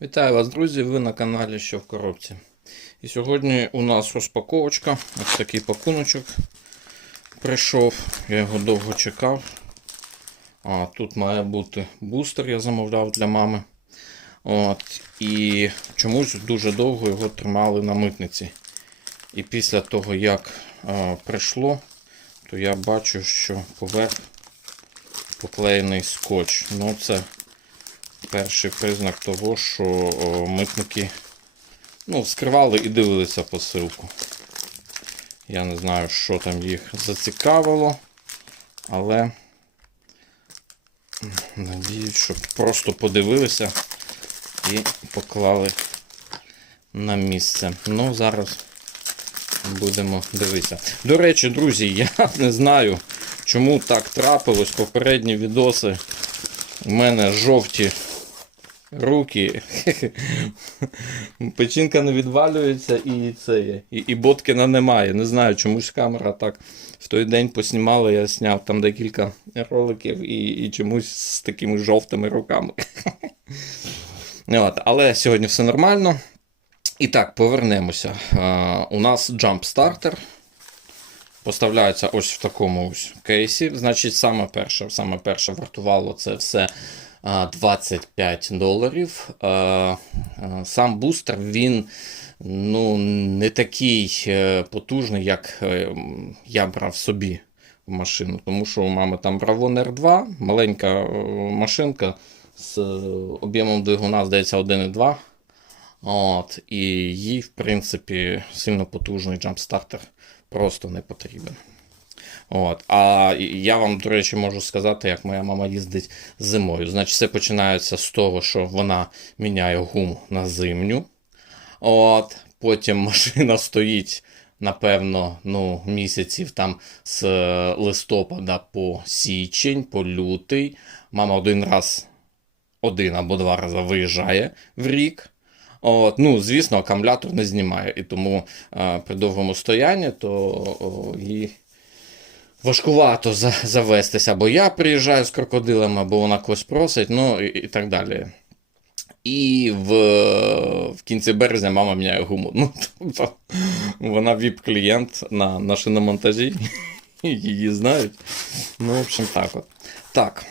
Вітаю вас, друзі! Ви на каналі Що в коробці. І сьогодні у нас розпаковочка. Ось такий пакуночок прийшов. Я його довго чекав. А, тут має бути бустер, я замовляв для мами. От, І чомусь дуже довго його тримали на митниці. І після того, як а, прийшло, то я бачу, що поверх поклеєний скотч. Ну, це перший признак того, що митники ну, вскривали і дивилися посилку. Я не знаю, що там їх зацікавило, але надіюсь, що просто подивилися і поклали на місце. Ну, зараз будемо дивитися. До речі, друзі, я не знаю, чому так трапилось. Попередні відоси у мене жовті руки. Печінка не відвалюється і це є. І, і Боткіна немає. Не знаю, чомусь камера так в той день поснімала, я зняв там декілька роликів і, і чомусь з такими жовтими руками. От, але сьогодні все нормально. І так, повернемося. А, у нас Starter. Поставляється ось в такому ось кейсі. Значить, саме перше, саме перше вартувало це все 25 доларів. Сам бустер він ну, не такий е, потужний, як е, я брав собі в машину. Тому що у мами там Bravon R2, маленька е, машинка з об'ємом двигуна, здається, 1,2. От, і їй, в принципі, сильно потужний джампстартер просто не потрібен. От. А я вам, до речі, можу сказати, як моя мама їздить зимою. Значить, все починається з того, що вона міняє гуму на зимню. От. Потім машина стоїть, напевно, ну, місяців там з е, листопада по січень, по лютий. Мама один раз, один або два рази виїжджає в рік. От, ну, звісно, акумулятор не знімає, і тому е, при довгому стоянні то їй важкувато завестися. Або я приїжджаю з крокодилами, або вона когось просить, ну і, і так далі. І в, в кінці березня мама міняє гуму. Ну, тобто, вона віп-клієнт на, на шиномонтажі. Її знають. Ну, в общем, так от. Так.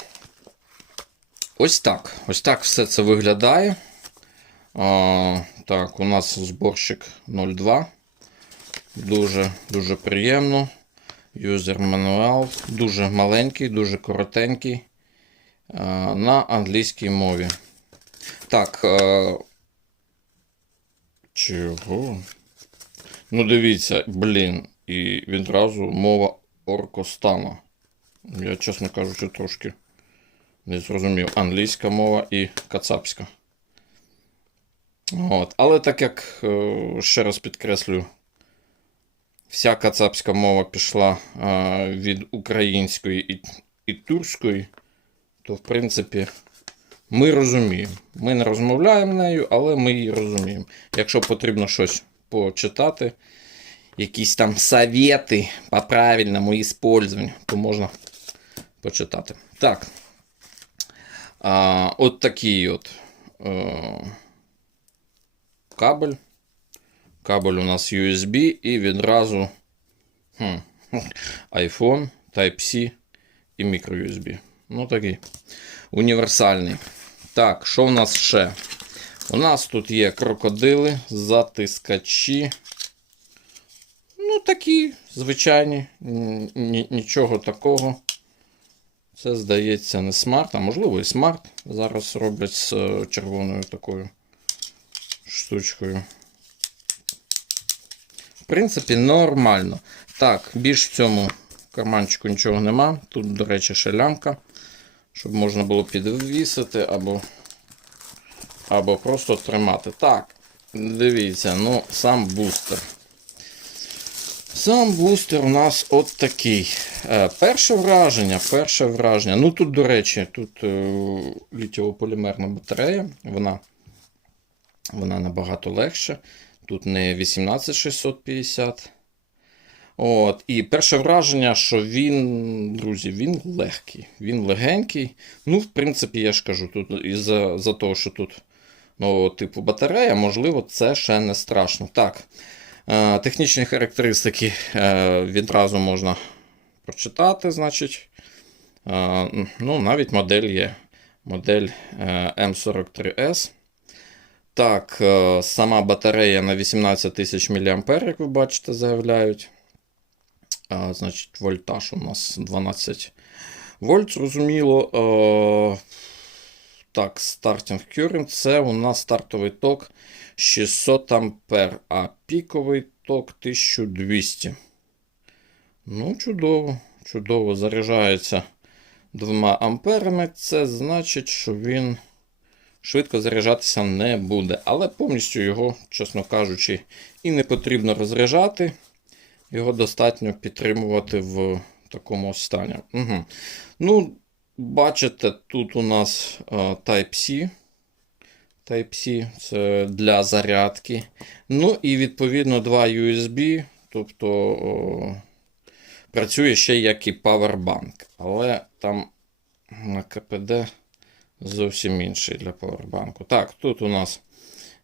Ось так. Ось так все це виглядає. А, так, у нас зборщик 02. Дуже дуже приємно. Юзер мануал. Дуже маленький, дуже коротенький. На англійській мові. Так. Чого? Ну, дивіться, блін. І відразу мова Оркостана. Я, чесно кажучи, трошки не зрозумів. Англійська мова і кацапська. От. Але так як, е, ще раз підкреслю, вся кацапська мова пішла е, від української і, і турської, то в принципі ми розуміємо. Ми не розмовляємо нею, але ми її розуміємо. Якщо потрібно щось почитати, якісь там совєти по правильному іспользованню, то можна почитати. Так. А, от такий от. Е, кабель. Кабель у нас USB і відразу хм, iPhone, Type-C і microUSB. Ну такий універсальний. Так, що в нас ще? У нас тут є крокодили, затискачі. Ну, такі звичайні, нічого такого. Це, здається, не смарт, а можливо і смарт. Зараз роблять з е, червоною такою штучкою. В принципі, нормально. Так, більш в цьому карманчику нічого нема. Тут, до речі, ще лямка, щоб можна було підвісити або, або просто тримати. Так, дивіться, ну, сам бустер. Сам бустер у нас от такий. Е, перше враження, перше враження. Ну тут, до речі, тут е, літіополімерна батарея. Вона вона набагато легша. Тут не 18650. От, І перше враження, що він, друзі, він легкий, він легенький. Ну, в принципі, я ж кажу, тут і за, за того, що тут нового типу батарея, можливо, це ще не страшно. Так, е, технічні характеристики е, відразу можна прочитати, значить. Е, ну, навіть модель є. Модель е, М43S. Так, е, сама батарея на 18 тисяч мА, як ви бачите, заявляють. Значить, вольтаж у нас 12 вольт, зрозуміло. Е, так, стартінг current це у нас стартовий ток 600 ампер, а піковий ток 1200. Ну, чудово, чудово заряджається 2 амперами. Це значить, що він швидко заряджатися не буде. Але повністю його, чесно кажучи, і не потрібно розряджати. Його достатньо підтримувати в такому стані. Угу. Ну, бачите, тут у нас е, Type-C. Type-C це для зарядки. Ну і відповідно два USB, тобто о, працює ще як і Powerbank. Але там на КПД зовсім інший для Powerbank. Так, тут у нас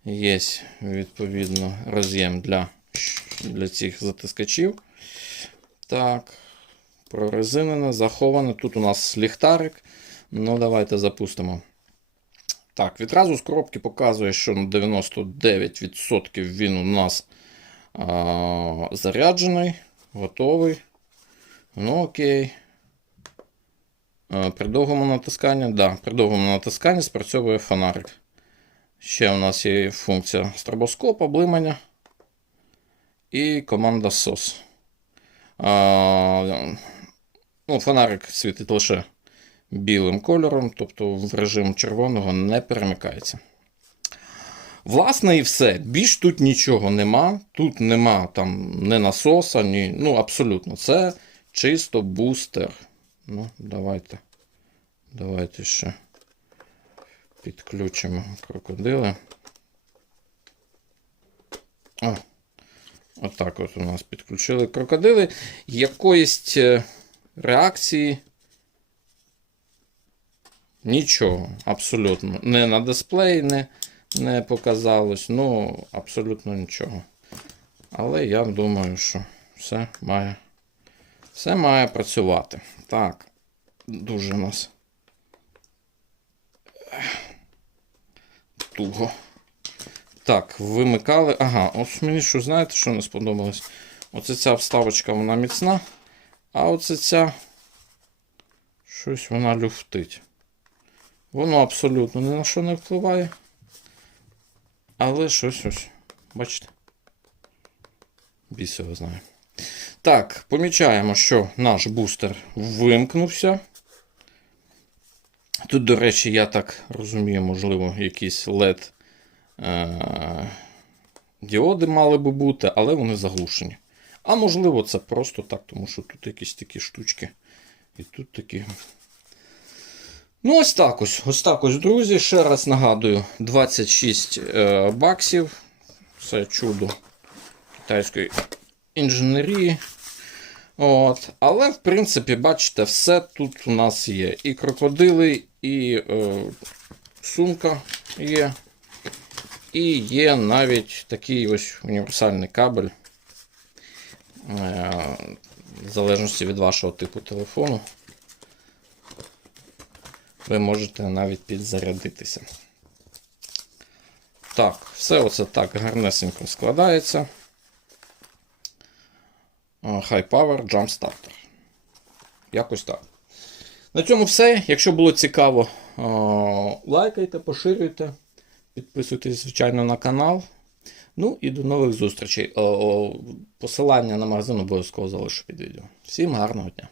є відповідно роз'єм для, для цих затискачів. Так, прорезинене, заховане. Тут у нас ліхтарик. Ну, давайте запустимо. Так, відразу з коробки показує, що на 99% він у нас а, заряджений, готовий. Ну, окей. А, при довгому натисканні, да, при довгому натисканні спрацьовує фонарик. Ще у нас є функція стробоскопа, блимання і команда SOS. А, ну, Фонарик світить лише білим кольором, тобто в режим червоного не перемикається. Власне, і все. Більш тут нічого нема. Тут нема там ні насоса, ні. Ну, абсолютно. Це чисто бустер. Ну, давайте. Давайте ще підключимо крокодили. О, отак от у нас підключили крокодили. Якоїсь е, реакції. Нічого, абсолютно. Не на дисплеї не, не показалось, ну, абсолютно нічого. Але я думаю, що все має, все має працювати. Так, дуже у нас туго. Так, вимикали. Ага, ось мені що, знаєте, що не сподобалось? Оце ця вставочка, вона міцна, а оце ця щось вона люфтить. Воно абсолютно ні на що не впливає. Але щось ось. Бачите? Біс його знає. Так, помічаємо, що наш бустер вимкнувся. Тут, до речі, я так розумію, можливо, якісь LED е- діоди мали би бути, але вони заглушені. А можливо, це просто так, тому що тут якісь такі штучки. І тут такі. Ну, ось так ось. Ось так ось, друзі. Ще раз нагадую: 26 е, баксів. Це чудо китайської інженерії. От. Але, в принципі, бачите, все тут у нас є. І крокодили, і е, сумка є. І є навіть такий ось універсальний кабель. Е, в залежності від вашого типу телефону ви можете навіть підзарядитися. Так, все оце так гарнесенько складається. High Power Jump Starter. Якось так. На цьому все. Якщо було цікаво, лайкайте, поширюйте, підписуйтесь, звичайно, на канал. Ну і до нових зустрічей. Посилання на магазин обов'язково залишу під відео. Всім гарного дня!